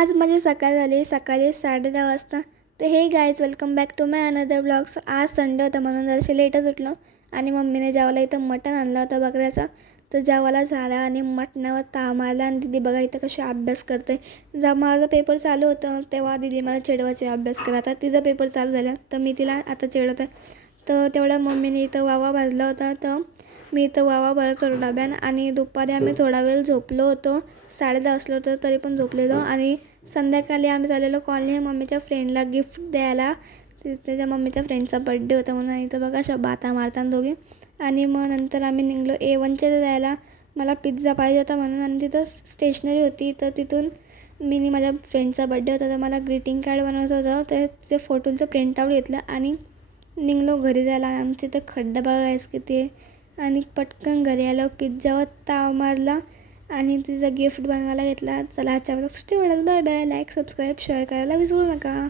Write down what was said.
आज माझी सकाळ झाली, सकाळी 10:30 वाजता. तर hey guys, welcome back to my another blogs. आज संडे होता म्हणून जराशी लेटच उठलो आणि मम्मीने जेवायला इथं मटण आणलं होतं बकऱ्याचा. तर जेवायला झाला आणि मटणावर ताव मारला आणि दीदी बघा इथं कशी अभ्यास करते. जेव्हा माझा पेपर चालू होतं तेव्हा दीदी मला चिडवायचे अभ्यास करा. आता तिचा पेपर चालू झाला तर मी तिला आता चिडवते. तर तेवढ्या मम्मीने इथं वावा भाजला होता. तर मी इथं वावा भरत होतो डब्यानं आणि दुपारी आम्ही थोडा वेळ झोपलो होतो. 10:30 वाजलं होतं तरी पण झोपलेलो. आणि संध्याकाळी आम्ही चाललेलो कॉलनी मम्मीच्या फ्रेंडला गिफ्ट द्यायला. त्याच्या मम्मीच्या फ्रेंडचा बड्डे होता म्हणून. आणि इथं बघा अशा बाता मारताना दोघी. आणि मग नंतर आम्ही निघलो A1च्या जायला. मला पिझ्झा पाहिजे होता म्हणून. आणि तिथं स्टेशनरी होती तर तिथून मी माझ्या फ्रेंडचा बड्डे होता तर मला ग्रीटिंग कार्ड बनवायचं होतं. तर ते फोटोचं प्रिंटआउट घेतलं आणि निघलो घरी जायला. आमच्या इथं खड्डा बघायचं किती आहे. आणि पटकन घरी आलो, पिझ्झावर ताव मारला आणि तिचं गिफ्ट बनवायला घेतला. चला आजच्या ब्लॉग एवढंच. Bye bye. Like, subscribe, share करायला विसरू नका.